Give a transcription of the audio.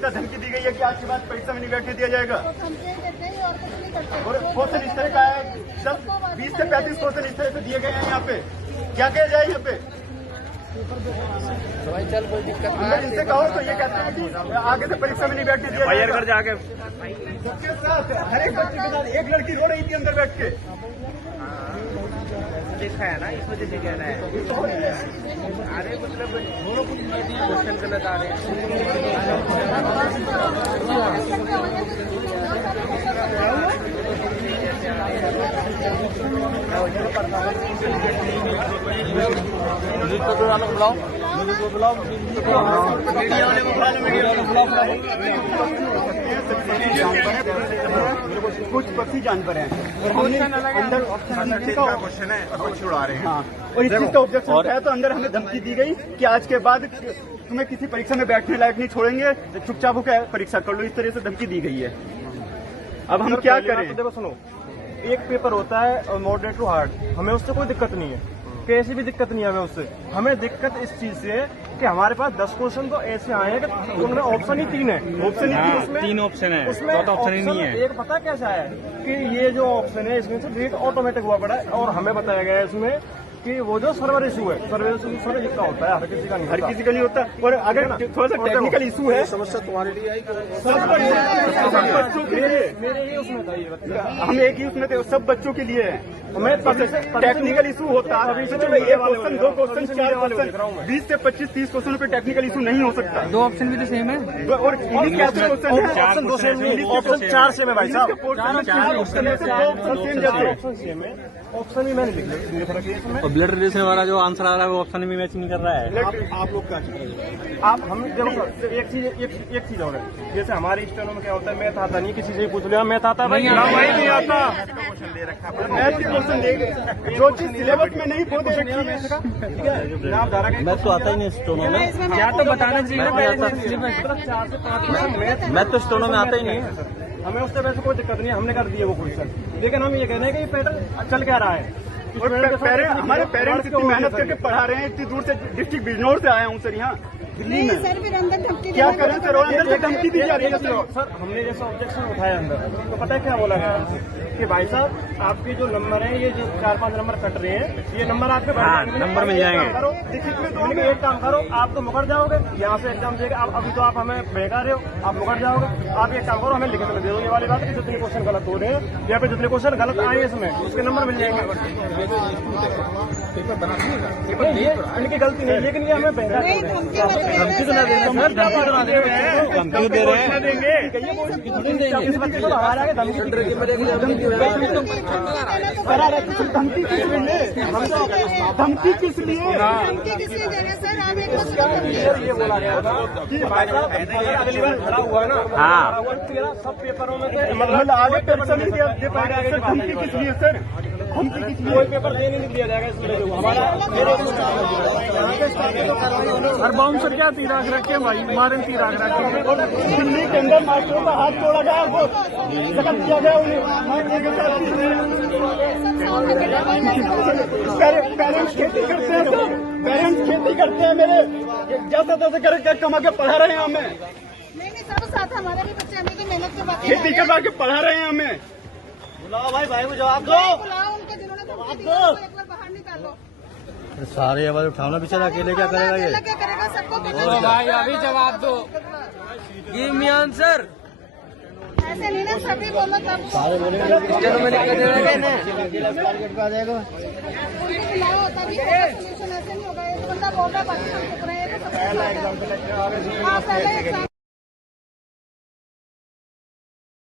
तरह धमकी दी गई है कि आज के बाद परीक्षा में नहीं बैठने दिया जाएगा। और क्वेश्चन इस तरह का है, 20 से 35 क्वेश्चन इस तरह से दिए गए हैं। यहाँ पे क्या किया जाए? यहाँ पे चल कोई दिक्कत अंदर इनसे कहो तो ये कहते हैं कि आगे से परीक्षा में नहीं बैठने दिया जाएगा। जाके सबके साथ हर एक बच्चे के साथ एक लड़की रो रही थी अंदर बैठ के। देखा है ना, इस वजह से कह रहा है। अरे मतलब क्वेश्चन गलत आ रहे हैं। कुछ पक्षी जानवर हैं और हमने अंदर क्वेश्चन है और पक्षी उड़ा रहे हैं। हाँ, और इस चीज का ऑब्जेक्शन है तो अंदर हमें धमकी दी गई कि आज के बाद तुम्हें किसी परीक्षा में बैठने लायक नहीं छोड़ेंगे, चुपचाप होकर परीक्षा कर लो। इस तरह से धमकी दी गई है। अब हम क्या करें? देखो सुनो, एक पेपर होता है मॉडरेट टू हार्ड, हमें उससे कोई दिक्कत नहीं है, कैसी भी दिक्कत नहीं है हमें उससे। हमें दिक्कत इस चीज से है कि हमारे पास 10 क्वेश्चन तो ऐसे आए हैं कि उनमें ऑप्शन ही 3 है। ऑप्शन ही 3 ऑप्शन है, उसमें ऑप्शन ही नहीं है। एक पता कैसा है कि ये जो ऑप्शन है इसमें से रेट ऑटोमेटिक हुआ पड़ा है और हमें बताया गया है इसमें कि वो जो सर्वर इशू है, सर्वर इशू जितना होता है हर किसी का नहीं होता। और अगर थोड़ा सा टेक्निकल इशू है, समस्या तुम्हारे लिए आई, सब बच्चों के लिए। मेरे ही उसमें था ये, हम एक ही उसमें थे, सब बच्चों के लिए है। हमें टेक्निकल इशू होता है, एक क्वेश्चन 2 क्वेश्चन 4 क्वेश्चन 20 से 25-30 क्वेश्चन पे टेक्निकल इशू नहीं हो सकता। 2 ऑप्शन भी तो सेम है और इंग्लिश के क्वेश्चन ऑप्शन 4 सेम है भाई साहब। ऑप्शन ही मैंने लिख लिया। ब्लड रिलेशन वाला जो आंसर आ रहा है वो ऑप्शन में मैच नहीं कर रहा है। आप लोग क्या आप हम देखो एक चीज और है, जैसे हमारे स्टैंडों में क्या होता है, मैथ आता नहीं, किसी से पूछ लिया मैथ आता है भाई, नहीं आता। मैथ के क्वेश्चन दे गए जो चीज सिलेबस में नहीं वो दे रखी है। मैथ तो आता ही नहीं स्टोनों में, क्या तो बताना चाहिए। मैथ तो स्टोनों में आता ही नहीं है। हमें उससे वैसे कोई दिक्कत नहीं है, हमने कर दिए वो क्वेश्चन, लेकिन हम ये कह रहे हैं कि ये पैटर्न चल क्या रहा है। हमारे पेरेंट्स इतनी मेहनत करके पढ़ा रहे हैं, इतनी दूर से डिस्ट्रिक्ट बिजनौर से आया हूँ सर यहाँ दिल्ली में। सर फिर अंदर धमकी क्या करें सर? और अंदर से धमकी दी जा रही है सर। हमने जैसा ऑब्जेक्शन उठाया अंदर तो पता है क्या बोला गया कि भाई साहब आपके जो नंबर है, ये जो 4-5 नंबर कट रहे हैं, ये नंबर आपके नंबर मिल जाएंगे। एक काम करो, आप तो मुकर जाओगे यहाँ से एग्जाम देगा। अभी तो आप हमें बेकार रहे हो, आप मुकर जाओगे। आप एक काम करो, हमें लिख के दे दो ये वाली बात कि जितने क्वेश्चन गलत हो रहे हैं या फिर जितने क्वेश्चन गलत आए इसमें उसके नंबर मिल जाएंगे। ये इनकी गलती नहीं, लेकिन ये हमें बेहतर नहीं धमकी तो ना देना धमकी दे रहे हैं। धमकी किस लिए? धमकी किस लिए दे रहे हैं सर? आप एक ये बोला गया था कि भाई साहब अगली बार खड़ा हुआ है ना, सब पेपरों में मतलब आगे परीक्षा नहीं दिया दे पाएगा। धमकी किस लिए सर? धमकी किस लिए? कोई पेपर देने नहीं दिया जाएगा इसमें। हमारा हर बाउंसर क्या तीर आग रखे भाई, मारे तीर आग रखे। दिल्ली के अंदर मास्टरों का हाथ तोड़ा गया, वो जख्म किया गया उन्हें। पेरेंट्स खेती करते हैं सर, पेरेंट्स खेती करते हैं मेरे, जैसा तैसा करके कमा के पढ़ा रहे हैं हमें। नहीं सब साथ हमारे भी बच्चे हमें की मेहनत के बाद खेती करवा के पढ़ा रहे हैं हमें। बुलाओ भाई को जवाब दो। बुलाओ उनके जिन्होंने धमकी दी है, उनको एक बार बाहर निकालो। सारे आवाज उठाना बेचारा अकेले क्या करेगा ये? क्या करेगा? सबको भाई अभी जवाब दो। Give me answer. ऐसे नहीं ना, सभी बोलो तब सारे बोलेंगे उनको बुलाओ तभी सोल्यूशन। ऐसे नहीं होगा, एक बंदा बोल रहा है बाकी सब चुप रहे हैं।